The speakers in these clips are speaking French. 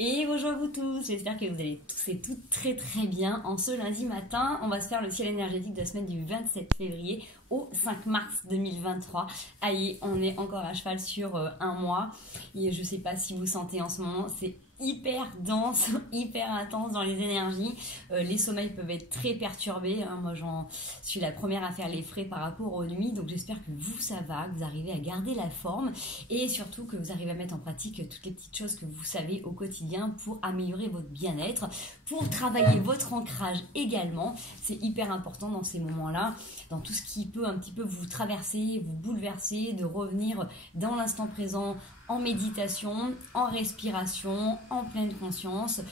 Et bonjour à vous tous, j'espère que vous allez tous et toutes très bien. En ce lundi matin, on va se faire le ciel énergétique de la semaine du 27 février au 5 mars 2023. Aïe, on est encore à cheval sur un mois. Et je sais pas si vous sentez en ce moment, c'est hyper dense, hyper intense dans les énergies. Les sommeils peuvent être très perturbés. Moi, j'en suis la première à faire les frais par rapport aux nuits. Donc, j'espère que vous, ça va, que vous arrivez à garder la forme et surtout que vous arrivez à mettre en pratique toutes les petites choses que vous savez au quotidien pour améliorer votre bien-être, pour travailler votre ancrage également. C'est hyper important dans ces moments-là, dans tout ce qui peut un petit peu vous traverser, vous bouleverser, de revenir dans l'instant présent, en méditation, en respiration, en pleine conscience.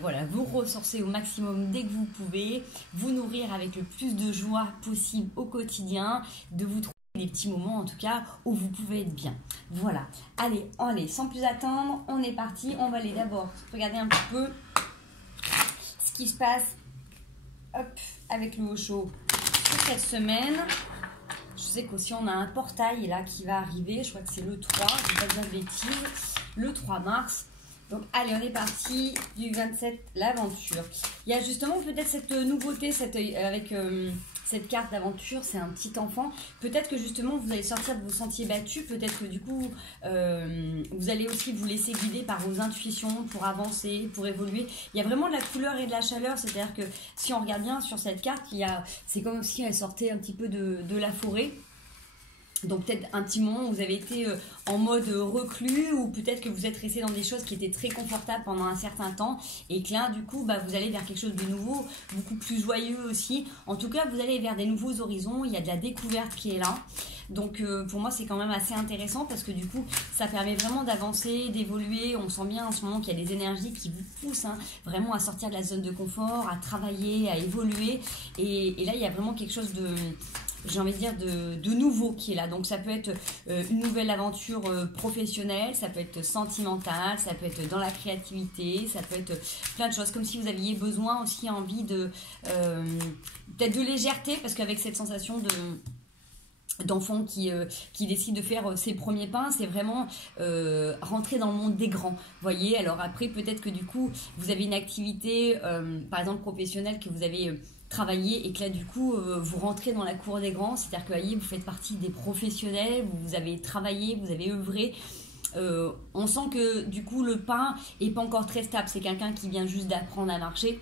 Voilà, vous ressourcer au maximum dès que vous pouvez, vous nourrir avec le plus de joie possible au quotidien, de vous trouver des petits moments en tout cas où vous pouvez être bien. Voilà, allez, sans plus attendre, on est parti. On va aller d'abord regarder un petit peu ce qui se passe avec le Osho pour cette semaine. Je sais qu'aussi on a un portail là qui va arriver, je crois que c'est le 3, je ne vais pas dire de bêtises, le 3 mars. Donc allez, on est parti du 27, l'aventure. Il y a justement peut-être cette nouveauté avec cette carte d'aventure, c'est un petit enfant. Peut-être que justement vous allez sortir de vos sentiers battus, peut-être que du coup vous allez aussi vous laisser guider par vos intuitions pour avancer, pour évoluer. Il y a vraiment de la couleur et de la chaleur, c'est-à-dire que si on regarde bien sur cette carte, c'est comme si elle sortait un petit peu de la forêt. Donc peut-être un petit moment où vous avez été en mode reclus ou peut-être que vous êtes resté dans des choses qui étaient très confortables pendant un certain temps et que là du coup vous allez vers quelque chose de nouveau, beaucoup plus joyeux aussi. En tout cas vous allez vers des nouveaux horizons, il y a de la découverte qui est là. Donc pour moi c'est quand même assez intéressant parce que du coup ça permet vraiment d'avancer, d'évoluer. On sent bien en ce moment qu'il y a des énergies qui vous poussent vraiment à sortir de la zone de confort, à travailler, à évoluer et là il y a vraiment quelque chose de... j'ai envie de dire de nouveau qui est là. Donc ça peut être une nouvelle aventure professionnelle, ça peut être sentimentale, ça peut être dans la créativité, ça peut être plein de choses. Comme si vous aviez besoin aussi envie de peut-être de légèreté, parce qu'avec cette sensation d'enfant qui décide de faire ses premiers pas, c'est vraiment rentrer dans le monde des grands, voyez. Alors après peut-être que du coup vous avez une activité par exemple professionnelle que vous avez travailler et que là du coup vous rentrez dans la cour des grands, c'est-à-dire que vous faites partie des professionnels, vous avez travaillé, vous avez œuvré. On sent que du coup le pas est pas encore très stable, c'est quelqu'un qui vient juste d'apprendre à marcher.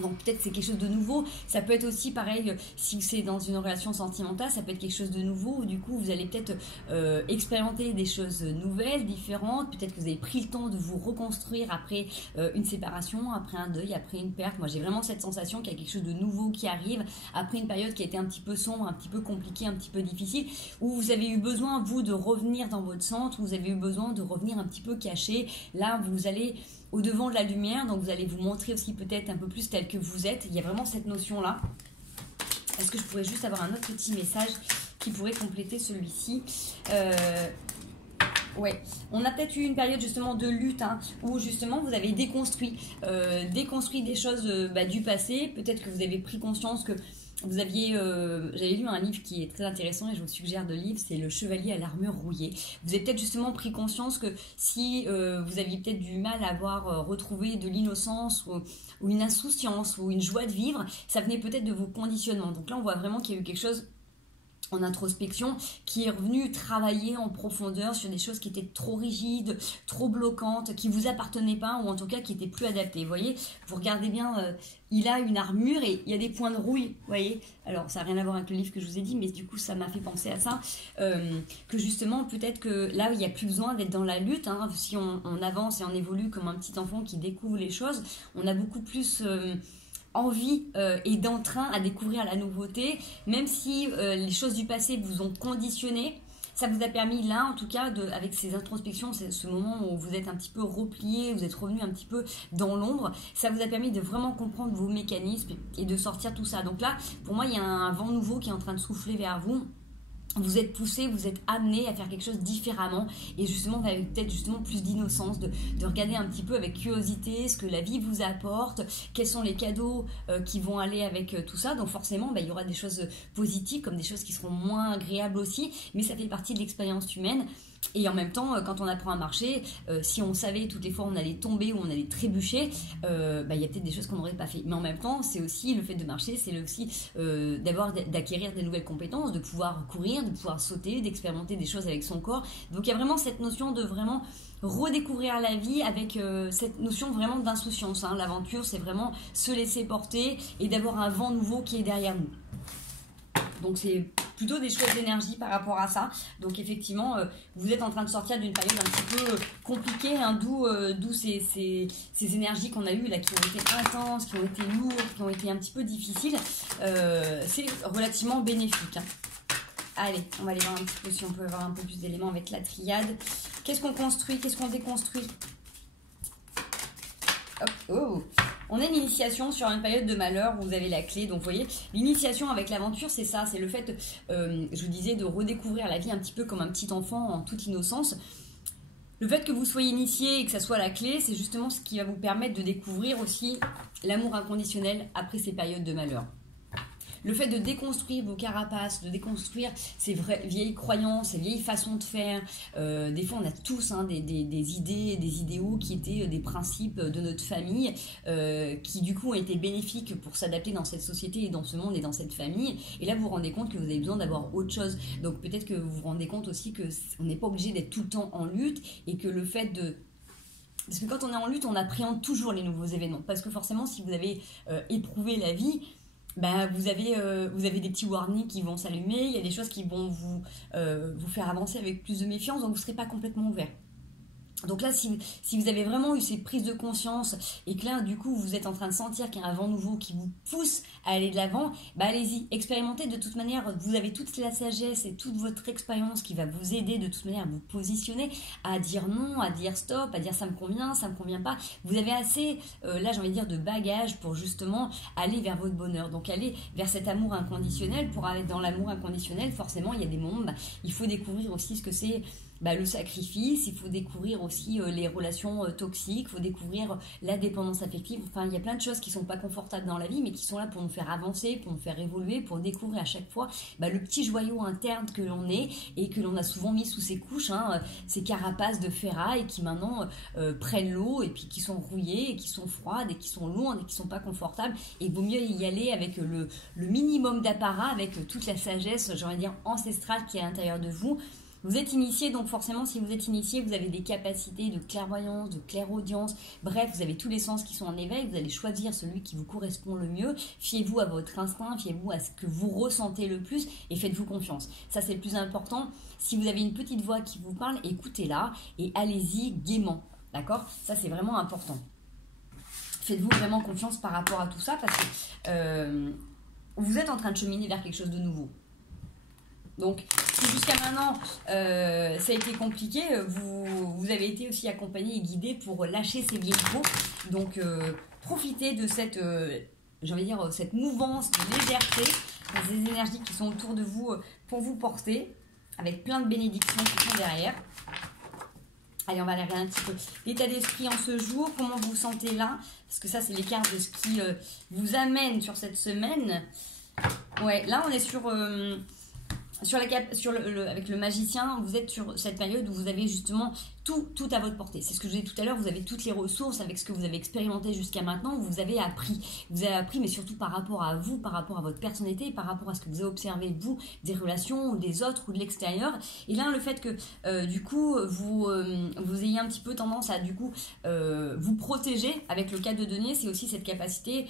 Donc peut-être c'est quelque chose de nouveau. Ça peut être aussi pareil si c'est dans une relation sentimentale, ça peut être quelque chose de nouveau où du coup vous allez peut-être expérimenter des choses nouvelles, différentes. Peut-être que vous avez pris le temps de vous reconstruire après une séparation, après un deuil, après une perte. Moi j'ai vraiment cette sensation qu'il y a quelque chose de nouveau qui arrive après une période qui a été un petit peu sombre, un petit peu compliquée, un petit peu difficile, où vous avez eu besoin vous de revenir dans votre centre, où vous avez eu besoin de revenir un petit peu caché. Là vous allez au devant de la lumière, donc vous allez vous montrer aussi peut-être un peu plus tel que vous êtes. Il y a vraiment cette notion-là. Est-ce que je pourrais juste avoir un autre petit message qui pourrait compléter celui-ci? Ouais, on a peut-être eu une période justement de lutte où justement vous avez déconstruit des choses du passé. Peut-être que vous avez pris conscience que vous aviez, j'avais lu un livre qui est très intéressant et je vous suggère de lire, c'est Le Chevalier à l'armure rouillée. Vous avez peut-être justement pris conscience que si vous aviez peut-être du mal à avoir retrouvé de l'innocence ou une insouciance ou une joie de vivre, ça venait peut-être de vos conditionnements. Donc là on voit vraiment qu'il y a eu quelque chose en introspection, qui est revenu travailler en profondeur sur des choses qui étaient trop rigides, trop bloquantes, qui vous appartenaient pas, ou en tout cas qui étaient plus adaptées. Vous voyez, vous regardez bien, il a une armure et il y a des points de rouille, vous voyez. Alors ça n'a rien à voir avec le livre que je vous ai dit, mais du coup ça m'a fait penser à ça, que justement peut-être que là il n'y a plus besoin d'être dans la lutte, si on avance et on évolue comme un petit enfant qui découvre les choses, on a beaucoup plus... envie et d'entrain à découvrir la nouveauté, même si les choses du passé vous ont conditionné. Ça vous a permis là, en tout cas, avec ces introspections, ce moment où vous êtes un petit peu replié, vous êtes revenu un petit peu dans l'ombre, ça vous a permis de vraiment comprendre vos mécanismes et de sortir tout ça. Donc là, pour moi, il y a un vent nouveau qui est en train de souffler vers vous. Vous êtes poussé, vous êtes amené à faire quelque chose différemment et justement avec peut-être justement plus d'innocence, de regarder un petit peu avec curiosité ce que la vie vous apporte, quels sont les cadeaux qui vont aller avec tout ça. Donc forcément il y aura des choses positives comme des choses qui seront moins agréables aussi, mais ça fait partie de l'expérience humaine. Et en même temps, quand on apprend à marcher, si on savait toutes les fois où on allait tomber ou on allait trébucher, il y a peut-être des choses qu'on n'aurait pas fait. Mais en même temps, c'est aussi le fait de marcher, c'est aussi d'acquérir des nouvelles compétences, de pouvoir courir, de pouvoir sauter, d'expérimenter des choses avec son corps. Donc il y a vraiment cette notion de vraiment redécouvrir la vie avec cette notion vraiment d'insouciance. Hein. L'aventure, c'est vraiment se laisser porter et d'avoir un vent nouveau qui est derrière nous. Donc c'est plutôt des choses d'énergie par rapport à ça. Donc effectivement, vous êtes en train de sortir d'une période un petit peu compliquée, hein, d'où ces énergies qu'on a eues là, qui ont été intenses, qui ont été lourdes, qui ont été un petit peu difficiles. C'est relativement bénéfique. Hein. Allez, on va aller voir un petit peu si on peut avoir un peu plus d'éléments avec la triade. Qu'est-ce qu'on construit? Qu'est-ce qu'on déconstruit? Hop, oh. On a une initiation sur une période de malheur où vous avez la clé. Donc, vous voyez, l'initiation avec l'aventure, c'est ça. C'est le fait, je vous disais, de redécouvrir la vie un petit peu comme un petit enfant en toute innocence. Le fait que vous soyez initié et que ça soit la clé, c'est justement ce qui va vous permettre de découvrir aussi l'amour inconditionnel après ces périodes de malheur. Le fait de déconstruire vos carapaces, de déconstruire ces vieilles croyances, ces vieilles façons de faire. Des fois, on a tous des idées, des idéaux qui étaient des principes de notre famille, qui du coup ont été bénéfiques pour s'adapter dans cette société et dans ce monde et dans cette famille. Et là, vous vous rendez compte que vous avez besoin d'avoir autre chose. Donc peut-être que vous vous rendez compte aussi qu'on n'est pas obligé d'être tout le temps en lutte et que le fait de... Parce que quand on est en lutte, on appréhende toujours les nouveaux événements. Parce que forcément, si vous avez éprouvé la vie... vous avez des petits warnings qui vont s'allumer, il y a des choses qui vont vous faire avancer avec plus de méfiance, donc vous ne serez pas complètement ouvert. Donc là, si vous avez vraiment eu ces prises de conscience et que là, du coup, vous êtes en train de sentir qu'il y a un vent nouveau qui vous pousse à aller de l'avant, allez-y, expérimentez. De toute manière, vous avez toute la sagesse et toute votre expérience qui va vous aider de toute manière à vous positionner, à dire non, à dire stop, à dire ça me convient pas. Vous avez assez, là j'ai envie de dire, de bagages pour justement aller vers votre bonheur. Donc aller vers cet amour inconditionnel. Pour aller dans l'amour inconditionnel, forcément, il y a des moments, il faut découvrir aussi ce que c'est le sacrifice, il faut découvrir aussi les relations toxiques, il faut découvrir la dépendance affective. Enfin, il y a plein de choses qui ne sont pas confortables dans la vie, mais qui sont là pour nous faire avancer, pour nous faire évoluer, pour découvrir à chaque fois le petit joyau interne que l'on est et que l'on a souvent mis sous ces couches, ces carapaces de ferraille qui maintenant prennent l'eau et puis qui sont rouillées, et qui sont froides et qui sont lourdes et qui ne sont pas confortables. Et il vaut mieux y aller avec le minimum d'apparat, avec toute la sagesse, j'ai envie de dire, ancestrale qui est à l'intérieur de vous. Vous êtes initié, donc forcément, si vous êtes initié, vous avez des capacités de clairvoyance, de clairaudience. Bref, vous avez tous les sens qui sont en éveil. Vous allez choisir celui qui vous correspond le mieux. Fiez-vous à votre instinct, fiez-vous à ce que vous ressentez le plus et faites-vous confiance. Ça, c'est le plus important. Si vous avez une petite voix qui vous parle, écoutez-la et allez-y gaiement. D'accord? Ça, c'est vraiment important. Faites-vous vraiment confiance par rapport à tout ça parce que vous êtes en train de cheminer vers quelque chose de nouveau. Donc, si jusqu'à maintenant, ça a été compliqué, vous avez été aussi accompagné et guidé pour lâcher ces vieilles peaux. Donc, profitez de cette, j'ai envie de dire, cette mouvance de légèreté, ces énergies qui sont autour de vous pour vous porter, avec plein de bénédictions qui sont derrière. Allez, on va aller regarder un petit peu l'état d'esprit en ce jour, comment vous vous sentez là, parce que ça, c'est les cartes de ce qui vous amène sur cette semaine. Ouais, là, on est sur... avec le magicien, vous êtes sur cette période où vous avez justement tout à votre portée. C'est ce que je disais tout à l'heure, vous avez toutes les ressources avec ce que vous avez expérimenté jusqu'à maintenant, vous avez appris. Vous avez appris, mais surtout par rapport à vous, par rapport à votre personnalité, par rapport à ce que vous avez observé, vous, des relations, ou des autres, ou de l'extérieur. Et là, le fait que, du coup, vous ayez un petit peu tendance à, du coup, vous protéger avec le cadre de données, c'est aussi cette capacité...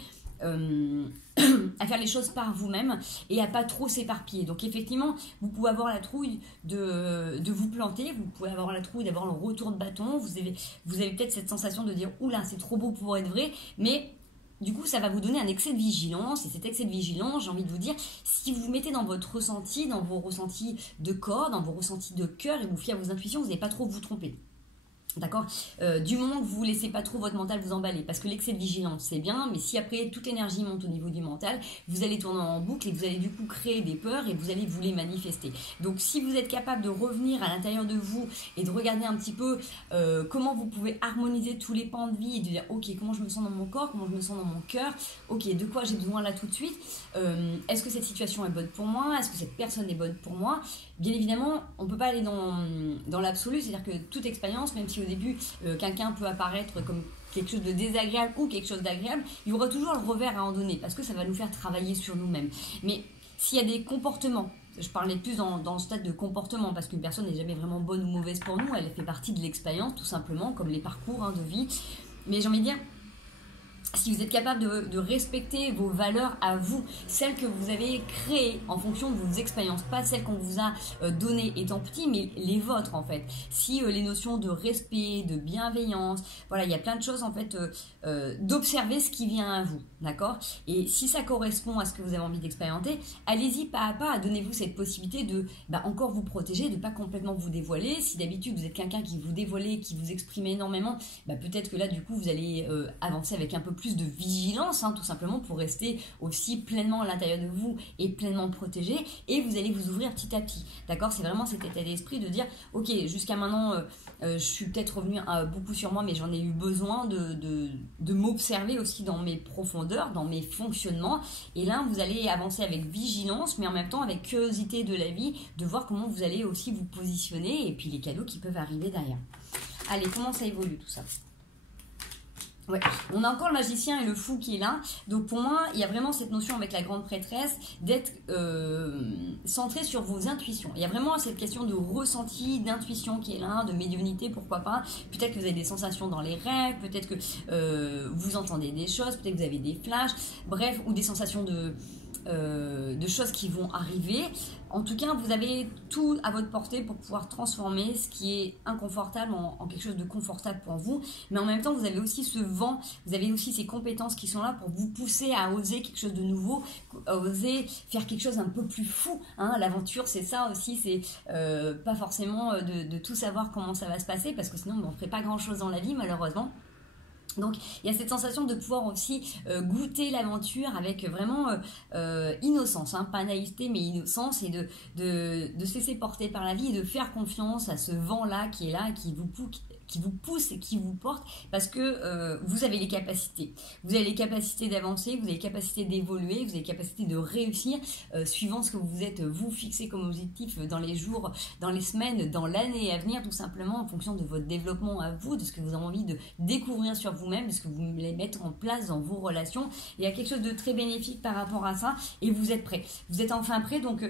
à faire les choses par vous-même et à pas trop s'éparpiller. Donc effectivement, vous pouvez avoir la trouille de vous planter, vous pouvez avoir la trouille d'avoir le retour de bâton, vous avez peut-être cette sensation de dire « Oula, c'est trop beau pour être vrai », mais du coup, ça va vous donner un excès de vigilance. Et cet excès de vigilance, j'ai envie de vous dire, si vous vous mettez dans votre ressenti, dans vos ressentis de corps, dans vos ressentis de cœur et vous fiez à vos intuitions, vous n'allez pas trop vous tromper. D'accord. Du moment que vous ne laissez pas trop votre mental vous emballer, parce que l'excès de vigilance c'est bien, mais si après toute l'énergie monte au niveau du mental, vous allez tourner en boucle et vous allez du coup créer des peurs et vous allez vous les manifester. Donc si vous êtes capable de revenir à l'intérieur de vous et de regarder un petit peu comment vous pouvez harmoniser tous les pans de vie et de dire ok, comment je me sens dans mon corps, comment je me sens dans mon cœur, ok, de quoi j'ai besoin là tout de suite, est-ce que cette situation est bonne pour moi, est-ce que cette personne est bonne pour moi. Bien évidemment, on ne peut pas aller dans l'absolu, c'est-à-dire que toute expérience, même si au début, quelqu'un peut apparaître comme quelque chose de désagréable ou quelque chose d'agréable, il y aura toujours le revers à en donner, parce que ça va nous faire travailler sur nous-mêmes. Mais s'il y a des comportements, je parlais plus dans le stade de comportement, parce qu'une personne n'est jamais vraiment bonne ou mauvaise pour nous, elle fait partie de l'expérience, tout simplement, comme les parcours de vie. Mais j'ai envie de dire, si vous êtes capable de respecter vos valeurs à vous, celles que vous avez créées en fonction de vos expériences, pas celles qu'on vous a données étant petit, mais les vôtres en fait. Si les notions de respect, de bienveillance, voilà, il y a plein de choses en fait, d'observer ce qui vient à vous, d'accord. Et si ça correspond à ce que vous avez envie d'expérimenter, allez-y pas à pas, donnez-vous cette possibilité de encore vous protéger, de pas complètement vous dévoiler. Si d'habitude vous êtes quelqu'un qui vous dévoilait, qui vous exprime énormément, peut-être que là du coup vous allez avancer avec un peu plus de vigilance, tout simplement pour rester aussi pleinement à l'intérieur de vous et pleinement protégé, et vous allez vous ouvrir petit à petit, d'accord. C'est vraiment cet état d'esprit de dire ok, jusqu'à maintenant je suis peut-être revenue beaucoup sur moi, mais j'en ai eu besoin de m'observer aussi dans mes profondeurs, dans mes fonctionnements, et là vous allez avancer avec vigilance, mais en même temps avec curiosité de la vie, de voir comment vous allez aussi vous positionner, et puis les cadeaux qui peuvent arriver derrière. Allez, comment ça évolue tout ça? Ouais, on a encore le magicien et le fou qui est là. Donc pour moi, il y a vraiment cette notion avec la grande prêtresse d'être centré sur vos intuitions. Il y a vraiment cette question de ressenti, d'intuition qui est là, de médiumnité, pourquoi pas. Peut-être que vous avez des sensations dans les rêves, peut-être que vous entendez des choses, peut-être que vous avez des flashs, bref, ou des sensations de choses qui vont arriver. En tout cas, vous avez tout à votre portée pour pouvoir transformer ce qui est inconfortable en quelque chose de confortable pour vous. Mais en même temps, vous avez aussi ce vent, vous avez aussi ces compétences qui sont là pour vous pousser à oser quelque chose de nouveau, à oser faire quelque chose un peu plus fou. L'aventure, c'est ça aussi, c'est pas forcément de tout savoir comment ça va se passer, parce que sinon, on ne ferait pas grand-chose dans la vie, malheureusement. Donc il y a cette sensation de pouvoir aussi goûter l'aventure avec vraiment innocence, pas naïveté mais innocence, et de se laisser porter par la vie et de faire confiance à ce vent-là qui est là, qui vous pousse et qui vous porte, parce que vous avez les capacités. Vous avez les capacités d'avancer, vous avez les capacités d'évoluer, vous avez les capacités de réussir suivant ce que vous êtes vous fixé comme objectif dans les jours, dans les semaines, dans l'année à venir, tout simplement en fonction de votre développement à vous, de ce que vous avez envie de découvrir sur vous-même, de ce que vous voulez mettre en place dans vos relations. Il y a quelque chose de très bénéfique par rapport à ça, et vous êtes prêts. Vous êtes enfin prêts, donc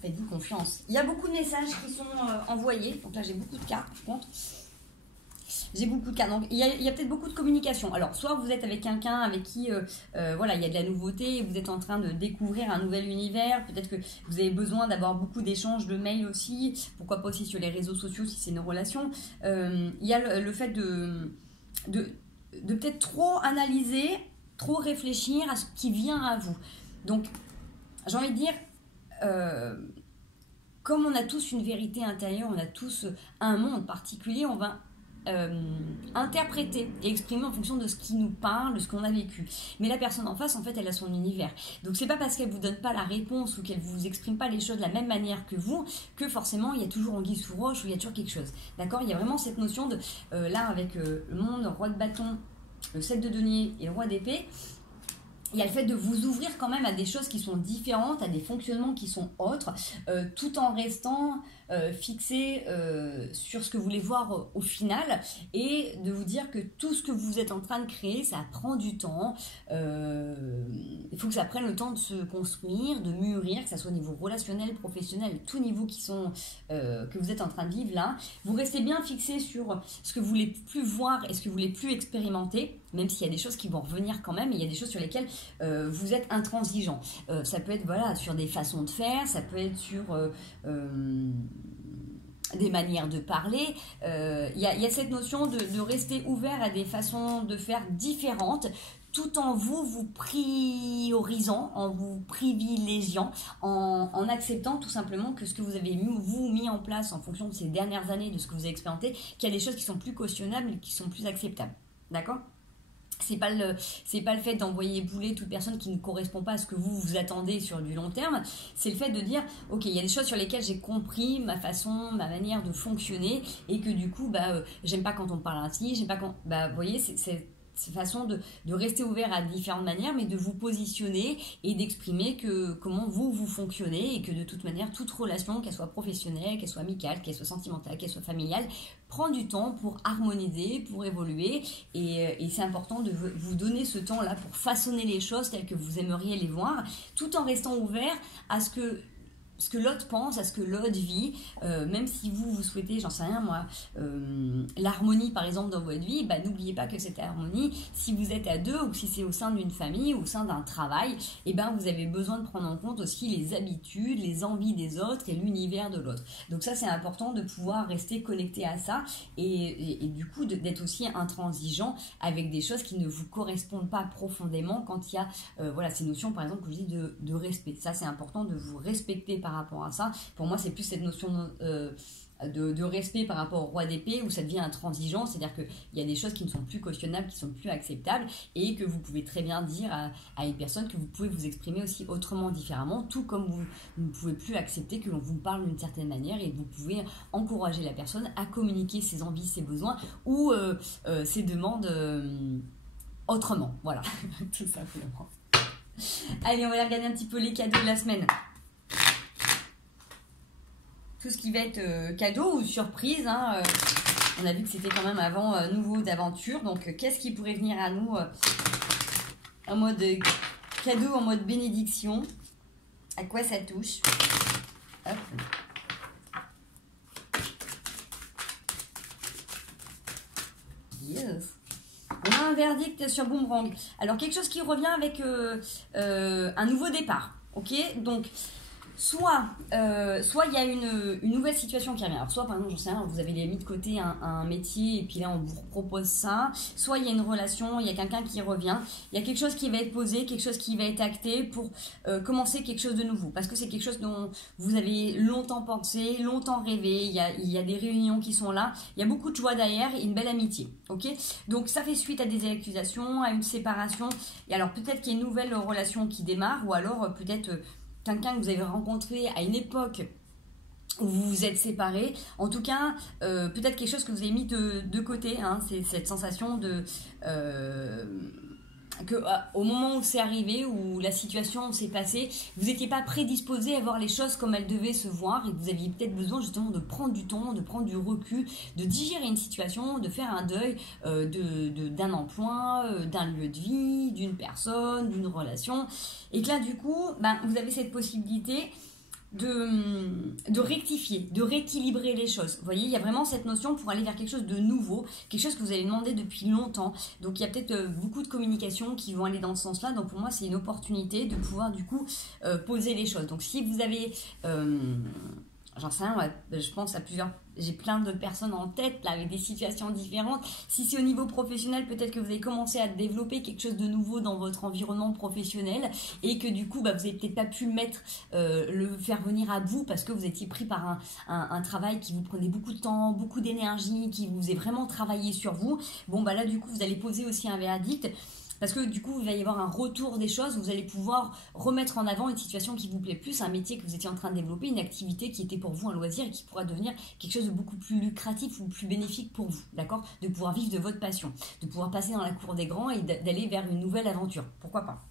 faites-vous confiance. Il y a beaucoup de messages qui sont envoyés. Donc là, j'ai beaucoup de cartes, par contre. J'ai beaucoup de cartes. Donc, il y a peut-être beaucoup de communication. Alors, soit vous êtes avec quelqu'un avec qui, voilà, il y a de la nouveauté, et vous êtes en train de découvrir un nouvel univers. Peut-être que vous avez besoin d'avoir beaucoup d'échanges de mails aussi. Pourquoi pas aussi sur les réseaux sociaux si c'est une relation. Il y a le fait de peut-être trop analyser, trop réfléchir à ce qui vient à vous. Donc, j'ai envie de dire... comme on a tous une vérité intérieure, on a tous un monde particulier, on va interpréter et exprimer en fonction de ce qui nous parle, de ce qu'on a vécu. Mais la personne en face, en fait, elle a son univers. Donc c'est pas parce qu'elle vous donne pas la réponse ou qu'elle vous exprime pas les choses de la même manière que vous, que forcément il y a toujours anguille sous roche ou il y a toujours quelque chose. D'accord? Il y a vraiment cette notion de là avec le monde, le roi de bâton, le 7 de denier et le roi d'épée. Il y a le fait de vous ouvrir quand même à des choses qui sont différentes, à des fonctionnements qui sont autres, tout en restant fixé sur ce que vous voulez voir au final, et de vous dire que tout ce que vous êtes en train de créer, ça prend du temps. Il faut que ça prenne le temps de se construire, de mûrir, que ça soit au niveau relationnel, professionnel, tout niveau que vous êtes en train de vivre là. Vous restez bien fixé sur ce que vous voulez plus voir et ce que vous voulez plus expérimenter, même s'il y a des choses qui vont revenir quand même, et il y a des choses sur lesquelles vous êtes intransigeant. Ça peut être voilà, sur des façons de faire, ça peut être sur des manières de parler. Il y a cette notion de rester ouvert à des façons de faire différentes, tout en vous priorisant, en vous privilégiant, en acceptant tout simplement que ce que vous avez mis en place en fonction de ces dernières années, de ce que vous avez expérimenté, qu'il y a des choses qui sont plus cautionnables et qui sont plus acceptables. D'accord ? C'est pas le fait d'envoyer bouler toute personne qui ne correspond pas à ce que vous attendez sur du long terme. C'est le fait de dire, ok, il y a des choses sur lesquelles j'ai compris ma manière de fonctionner et que du coup, j'aime pas quand on parle ainsi, j'aime pas quand, vous voyez, c'est façon de rester ouvert à différentes manières, mais de vous positionner et d'exprimer comment vous fonctionnez et que de toute manière, toute relation, qu'elle soit professionnelle, qu'elle soit amicale, qu'elle soit sentimentale, qu'elle soit familiale, prend du temps pour harmoniser, pour évoluer et c'est important de vous donner ce temps-là pour façonner les choses telles que vous aimeriez les voir, tout en restant ouvert à ce que l'autre pense, à ce que l'autre vit, même si vous souhaitez, j'en sais rien moi, l'harmonie par exemple dans votre vie, n'oubliez pas que cette harmonie, si vous êtes à deux ou si c'est au sein d'une famille ou au sein d'un travail, vous avez besoin de prendre en compte aussi les habitudes, les envies des autres et l'univers de l'autre. Donc ça c'est important de pouvoir rester connecté à ça et du coup d'être aussi intransigeant avec des choses qui ne vous correspondent pas profondément quand il y a ces notions par exemple que je dis de respect. Ça c'est important de vous respecter par rapport à ça. Pour moi, c'est plus cette notion de respect par rapport au roi d'épée où ça devient intransigeant, c'est-à-dire qu'il y a des choses qui ne sont plus cautionnables, qui sont plus acceptables et que vous pouvez très bien dire à une personne que vous pouvez vous exprimer aussi autrement, différemment, tout comme vous ne pouvez plus accepter que l'on vous parle d'une certaine manière et vous pouvez encourager la personne à communiquer ses envies, ses besoins ou ses demandes autrement. Voilà, tout simplement. Allez, on va aller regarder un petit peu les cadeaux de la semaine. Tout ce qui va être cadeau ou surprise, on a vu que c'était quand même avant nouveau d'aventure. Donc, qu'est-ce qui pourrait venir à nous en mode cadeau, en mode bénédiction? À quoi ça touche? Hop. Yes. On a un verdict sur Boomerang. Alors, quelque chose qui revient avec un nouveau départ. Ok, donc... Soit il y a une nouvelle situation qui revient. Alors soit par exemple, j'en sais rien, vous avez mis de côté un métier et puis là on vous propose ça. Soit il y a une relation, il y a quelqu'un qui revient. Il y a quelque chose qui va être posé, quelque chose qui va être acté pour commencer quelque chose de nouveau. Parce que c'est quelque chose dont vous avez longtemps pensé, longtemps rêvé. Il y a des réunions qui sont là. Il y a beaucoup de joie derrière et une belle amitié. Ok, donc ça fait suite à des accusations, à une séparation. Et alors peut-être qu'il y a une nouvelle relation qui démarre ou alors peut-être... quelqu'un que vous avez rencontré à une époque où vous vous êtes séparés, en tout cas, peut-être quelque chose que vous avez mis de côté, c'est cette sensation de... au moment où c'est arrivé, où la situation s'est passée, vous n'étiez pas prédisposé à voir les choses comme elles devaient se voir et que vous aviez peut-être besoin justement de prendre du temps, de prendre du recul, de digérer une situation, de faire un deuil d'un emploi, d'un lieu de vie, d'une personne, d'une relation. Et que là, du coup, vous avez cette possibilité de rectifier, de rééquilibrer les choses. Vous voyez, il y a vraiment cette notion pour aller vers quelque chose de nouveau, quelque chose que vous avez demandé depuis longtemps. Donc il y a peut-être beaucoup de communications qui vont aller dans ce sens-là. Donc pour moi, c'est une opportunité de pouvoir du coup poser les choses. Donc si vous avez... j'en sais rien, je pense à plusieurs... J'ai plein de personnes en tête là avec des situations différentes. Si c'est au niveau professionnel, peut-être que vous avez commencé à développer quelque chose de nouveau dans votre environnement professionnel et que du coup, vous n'avez peut-être pas pu le faire venir à bout parce que vous étiez pris par un travail qui vous prenait beaucoup de temps, beaucoup d'énergie, qui vous faisait vraiment travailler sur vous. Bon, là, du coup, vous allez poser aussi un verdict. Parce que du coup, il va y avoir un retour des choses, vous allez pouvoir remettre en avant une situation qui vous plaît plus, un métier que vous étiez en train de développer, une activité qui était pour vous un loisir et qui pourra devenir quelque chose de beaucoup plus lucratif ou plus bénéfique pour vous, d'accord? De pouvoir vivre de votre passion, de pouvoir passer dans la cour des grands et d'aller vers une nouvelle aventure, pourquoi pas?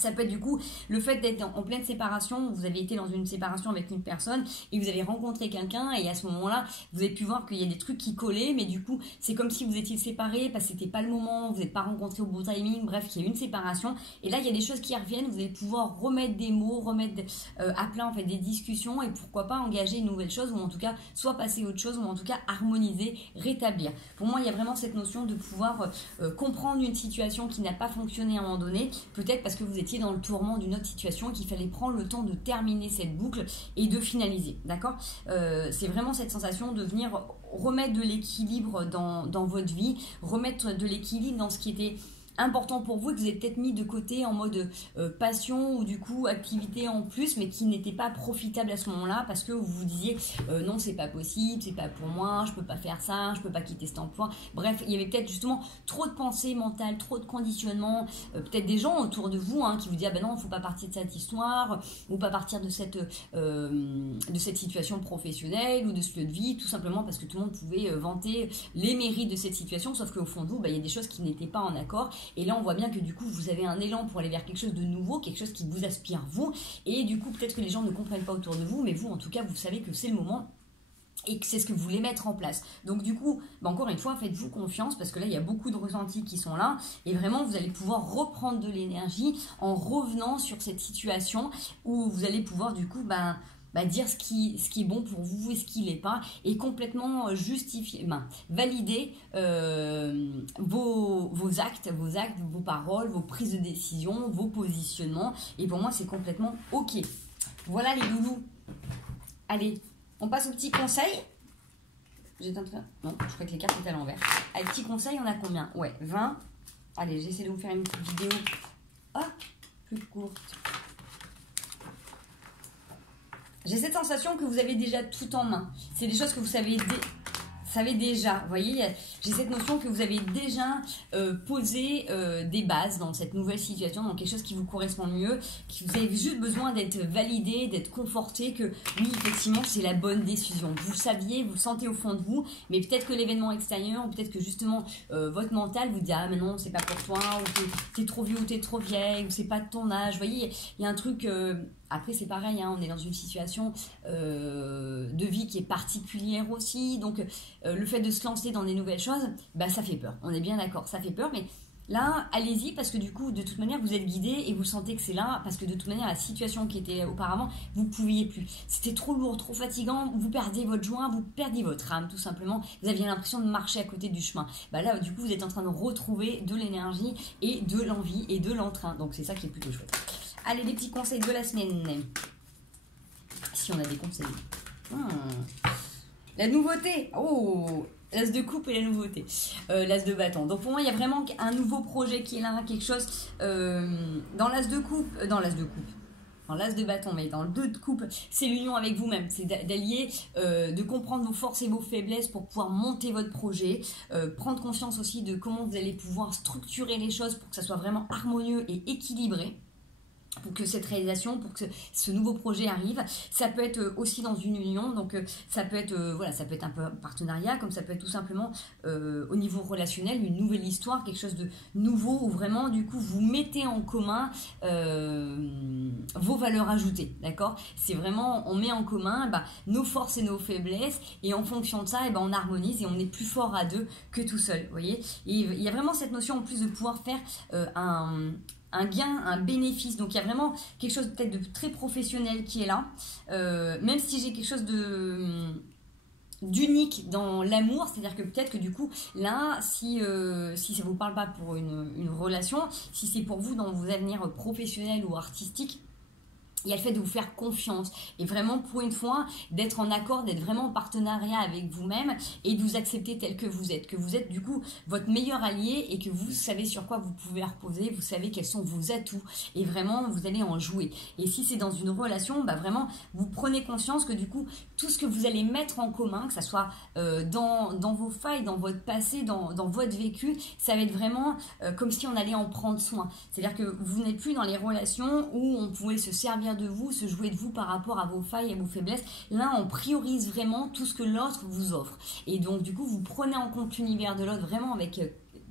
Ça peut être du coup le fait d'être en pleine séparation, vous avez été dans une séparation avec une personne et vous avez rencontré quelqu'un et à ce moment-là, vous avez pu voir qu'il y a des trucs qui collaient, mais du coup, c'est comme si vous étiez séparés parce que c'était pas le moment, vous n'êtes pas rencontrés au bon timing, bref, il y a eu une séparation. Et là, il y a des choses qui reviennent, vous allez pouvoir remettre des mots, remettre à plat en fait des discussions et pourquoi pas engager une nouvelle chose ou en tout cas soit passer à autre chose ou en tout cas harmoniser, rétablir. Pour moi, il y a vraiment cette notion de pouvoir comprendre une situation qui n'a pas fonctionné à un moment donné, peut-être parce que vous étiez dans le tourment d'une autre situation, qu'il fallait prendre le temps de terminer cette boucle et de finaliser, d'accord. C'est vraiment cette sensation de venir remettre de l'équilibre dans votre vie, remettre de l'équilibre dans ce qui était important pour vous, que vous avez peut-être mis de côté en mode passion ou du coup activité en plus, mais qui n'était pas profitable à ce moment-là parce que vous vous disiez non, c'est pas possible, c'est pas pour moi, je peux pas faire ça, je peux pas quitter cet emploi. Bref, il y avait peut-être justement trop de pensées mentales, trop de conditionnements, peut-être des gens autour de vous qui vous disent ah ben non, faut pas partir de cette histoire ou pas partir de cette situation professionnelle ou de ce lieu de vie, tout simplement parce que tout le monde pouvait vanter les mérites de cette situation, sauf qu'au fond de vous, il y a des choses qui n'étaient pas en accord. Et là, on voit bien que du coup, vous avez un élan pour aller vers quelque chose de nouveau, quelque chose qui vous aspire vous. Et du coup, peut-être que les gens ne comprennent pas autour de vous, mais vous, en tout cas, vous savez que c'est le moment et que c'est ce que vous voulez mettre en place. Donc du coup, encore une fois, faites-vous confiance parce que là, il y a beaucoup de ressentis qui sont là. Et vraiment, vous allez pouvoir reprendre de l'énergie en revenant sur cette situation où vous allez pouvoir du coup... dire ce qui est bon pour vous et ce qui l'est pas, et complètement justifier, valider vos actes, vos paroles, vos prises de décision, vos positionnements, et pour moi c'est complètement ok. Voilà les loulous. Allez, on passe au petit conseil. Non, je crois que les cartes étaient à l'envers. Allez, petit conseil, on a combien? Ouais, 20. Allez, j'essaie de vous faire une petite vidéo plus courte. J'ai cette sensation que vous avez déjà tout en main. C'est des choses que vous savez déjà. Vous voyez, j'ai cette notion que vous avez déjà posé des bases dans cette nouvelle situation, dans quelque chose qui vous correspond mieux, que vous avez juste besoin d'être validé, d'être conforté, que oui, effectivement, c'est la bonne décision. Vous saviez, vous le sentez au fond de vous, mais peut-être que l'événement extérieur, ou peut-être que justement votre mental vous dit ah mais non, c'est pas pour toi, ou t'es trop vieux ou t'es trop vieille, ou c'est pas de ton âge. Vous voyez, il y a un truc... Après, c'est pareil, on est dans une situation de vie qui est particulière aussi. Donc, le fait de se lancer dans des nouvelles choses, ça fait peur. On est bien d'accord, ça fait peur. Mais là, allez-y parce que du coup, de toute manière, vous êtes guidé et vous sentez que c'est là. Parce que de toute manière, la situation qui était auparavant, vous ne pouviez plus. C'était trop lourd, trop fatigant. Vous perdiez votre joint, vous perdiez votre âme, tout simplement. Vous aviez l'impression de marcher à côté du chemin. Là, du coup, vous êtes en train de retrouver de l'énergie et de l'envie et de l'entrain. Donc, c'est ça qui est plutôt chouette. Allez, les petits conseils de la semaine. Si on a des conseils. La nouveauté. Oh, l'as de coupe et la nouveauté. L'as de bâton. Donc pour moi, il y a vraiment un nouveau projet qui est là, quelque chose dans l'as de coupe. Dans l'as de bâton, mais dans le 2 de coupe, c'est l'union avec vous-même. C'est d'allier, de comprendre vos forces et vos faiblesses pour pouvoir monter votre projet. Prendre conscience aussi de comment vous allez pouvoir structurer les choses pour que ça soit vraiment harmonieux et équilibré. Pour que cette réalisation, pour que ce nouveau projet arrive. Ça peut être aussi dans une union, donc ça peut être ça peut être un peu un partenariat, comme ça peut être tout simplement au niveau relationnel, une nouvelle histoire, quelque chose de nouveau, où vraiment du coup vous mettez en commun vos valeurs ajoutées, d'accord. C'est vraiment, on met en commun nos forces et nos faiblesses, et en fonction de ça, on harmonise et on est plus fort à deux que tout seul, vous voyez. Et il y a vraiment cette notion en plus de pouvoir faire un gain, un bénéfice. Donc il y a vraiment quelque chose peut-être de très professionnel qui est là. Même si j'ai quelque chose d'unique dans l'amour, c'est-à-dire que peut-être que du coup, là, si ça vous parle pas pour une relation, si c'est pour vous dans vos avenirs professionnels ou artistiques, il y a le fait de vous faire confiance et vraiment pour une fois d'être en accord, d'être vraiment en partenariat avec vous-même et de vous accepter tel que vous êtes du coup votre meilleur allié et que vous savez sur quoi vous pouvez reposer, vous savez quels sont vos atouts et vraiment vous allez en jouer. Et si c'est dans une relation, vraiment vous prenez conscience que du coup tout ce que vous allez mettre en commun, que ça soit dans vos failles, dans votre passé, dans votre vécu, ça va être vraiment comme si on allait en prendre soin. C'est-à-dire que vous n'êtes plus dans les relations où on pouvait se servir de vous, se jouer de vous par rapport à vos failles et vos faiblesses. Là, on priorise vraiment tout ce que l'autre vous offre. Et donc, du coup, vous prenez en compte l'univers de l'autre vraiment avec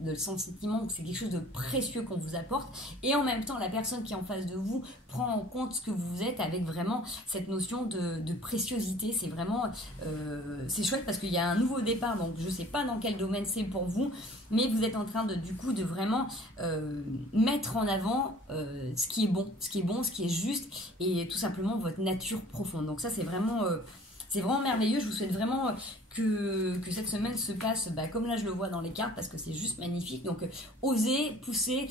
le sentiment que c'est quelque chose de précieux qu'on vous apporte. Et en même temps, la personne qui est en face de vous prend en compte ce que vous êtes avec vraiment cette notion de préciosité. C'est vraiment... c'est chouette parce qu'il y a un nouveau départ. Donc, je ne sais pas dans quel domaine c'est pour vous, mais vous êtes en train de vraiment mettre en avant ce qui est bon, ce qui est juste et tout simplement votre nature profonde. Donc ça, c'est vraiment C'est vraiment merveilleux. Je vous souhaite vraiment que cette semaine se passe comme là je le vois dans les cartes, parce que c'est juste magnifique. Donc osez, poussez,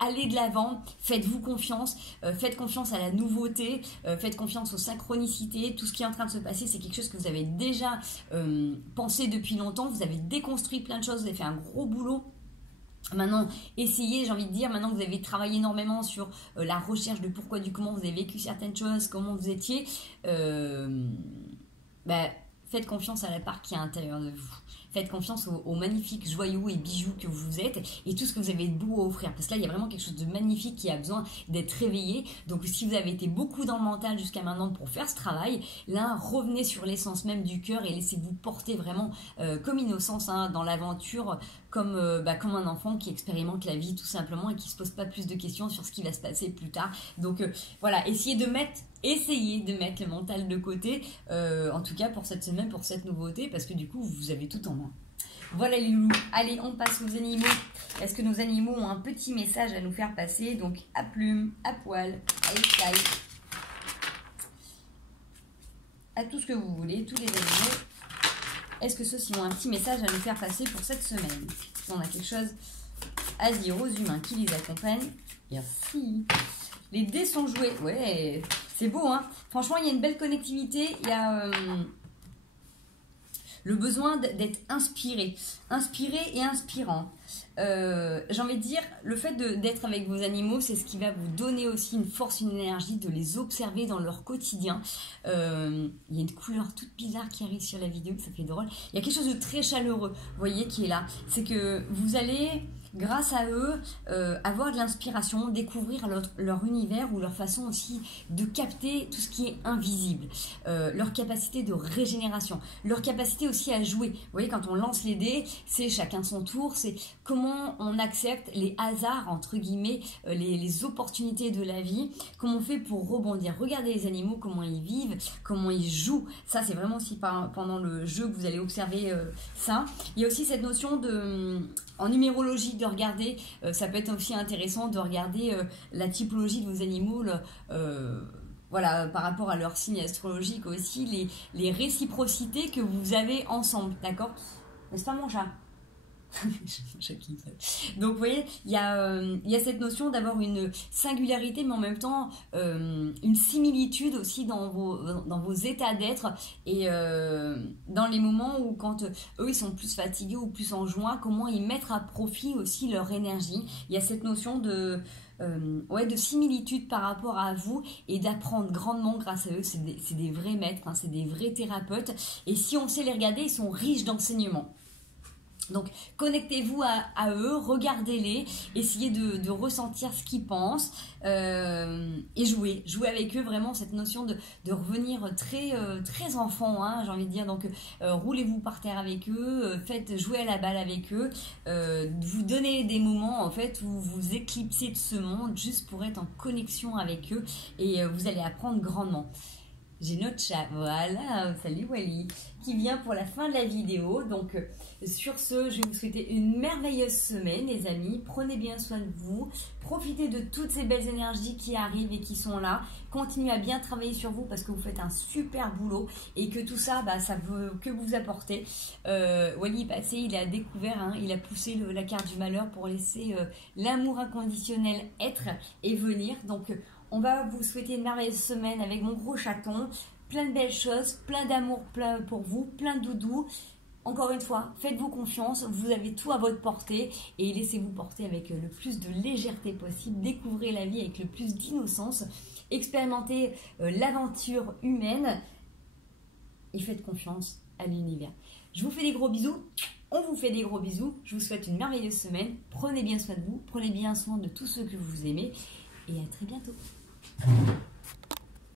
allez de l'avant, faites-vous confiance, faites confiance à la nouveauté, faites confiance aux synchronicités. Tout ce qui est en train de se passer, c'est quelque chose que vous avez déjà pensé depuis longtemps. Vous avez déconstruit plein de choses, vous avez fait un gros boulot. Maintenant, essayez, j'ai envie de dire, maintenant que vous avez travaillé énormément sur la recherche de pourquoi, du comment, vous avez vécu certaines choses, comment vous étiez, faites confiance à la part qui est à l'intérieur de vous. Faites confiance aux magnifiques joyaux et bijoux que vous êtes et tout ce que vous avez de beau à offrir. Parce que là, il y a vraiment quelque chose de magnifique qui a besoin d'être réveillé. Donc, si vous avez été beaucoup dans le mental jusqu'à maintenant pour faire ce travail, là, revenez sur l'essence même du cœur et laissez-vous porter vraiment comme innocence dans l'aventure, comme un enfant qui expérimente la vie tout simplement et qui ne se pose pas plus de questions sur ce qui va se passer plus tard. Donc, voilà, essayez de mettre le mental de côté, en tout cas pour cette semaine, pour cette nouveauté, parce que du coup, vous avez tout en main. Voilà les loulous, allez, on passe aux animaux. Est-ce que nos animaux ont un petit message à nous faire passer? Donc, à plumes, à poils, à écailles, à tout ce que vous voulez, tous les animaux. Est-ce que ceux-ci ont un petit message à nous faire passer pour cette semaine? On a quelque chose à dire aux humains qui les accompagnent. Merci. Les dés sont joués. Ouais, c'est beau, hein. Franchement, il y a une belle connectivité. Il y a le besoin d'être inspiré et inspirant. J'ai envie de dire, le fait d'être avec vos animaux, c'est ce qui va vous donner aussi une force, une énergie, de les observer dans leur quotidien. Il y a une couleur toute bizarre qui arrive sur la vidéo, ça fait drôle. Il y a quelque chose de très chaleureux, vous voyez, qui est là. C'est que vous allez, grâce à eux, avoir de l'inspiration, découvrir leur univers, ou leur façon aussi de capter tout ce qui est invisible, leur capacité de régénération, leur capacité aussi à jouer. Vous voyez, quand on lance les dés, c'est chacun son tour, c'est comment on accepte les hasards, entre guillemets, les opportunités de la vie, comment on fait pour rebondir. Regardez les animaux, comment ils vivent, comment ils jouent. Ça, c'est vraiment aussi pendant le jeu que vous allez observer ça. Il y a aussi cette notion en numérologie, de regarder, ça peut être aussi intéressant de regarder la typologie de vos animaux, voilà, par rapport à leur signe astrologique aussi, les réciprocités que vous avez ensemble, d'accord? N'est-ce pas mon chat? Donc vous voyez, il y a cette notion d'avoir une singularité, mais en même temps une similitude aussi dans vos états d'être, et dans les moments où, quand eux ils sont plus fatigués ou plus en joie, comment ils mettent à profit aussi leur énergie. Il y a cette notion de similitude par rapport à vous, et d'apprendre grandement grâce à eux. C'est des vrais maîtres, hein, c'est des vrais thérapeutes, et si on sait les regarder, ils sont riches d'enseignements. Donc, connectez-vous à eux, regardez-les, essayez de ressentir ce qu'ils pensent, et jouez avec eux, vraiment cette notion de revenir très enfant, hein, j'ai envie de dire. Donc, roulez-vous par terre avec eux, faites jouer à la balle avec eux, vous donnez des moments en fait où vous éclipsez de ce monde juste pour être en connexion avec eux, et vous allez apprendre grandement. J'ai notre chat, voilà, salut Wally, qui vient pour la fin de la vidéo. Donc sur ce, je vais vous souhaiter une merveilleuse semaine les amis, prenez bien soin de vous, profitez de toutes ces belles énergies qui arrivent et qui sont là, continuez à bien travailler sur vous parce que vous faites un super boulot, et que tout ça, ça veut que vous apporter. Wally est passé, il a découvert, hein, il a poussé la carte du malheur pour laisser l'amour inconditionnel être et venir. Donc on va vous souhaiter une merveilleuse semaine avec mon gros chaton. Plein de belles choses, plein d'amour pour vous, plein de doudou. Encore une fois, faites-vous confiance, vous avez tout à votre portée, et laissez-vous porter avec le plus de légèreté possible. Découvrez la vie avec le plus d'innocence. Expérimentez l'aventure humaine et faites confiance à l'univers. Je vous fais des gros bisous. On vous fait des gros bisous. Je vous souhaite une merveilleuse semaine. Prenez bien soin de vous. Prenez bien soin de tous ceux que vous aimez. Et à très bientôt.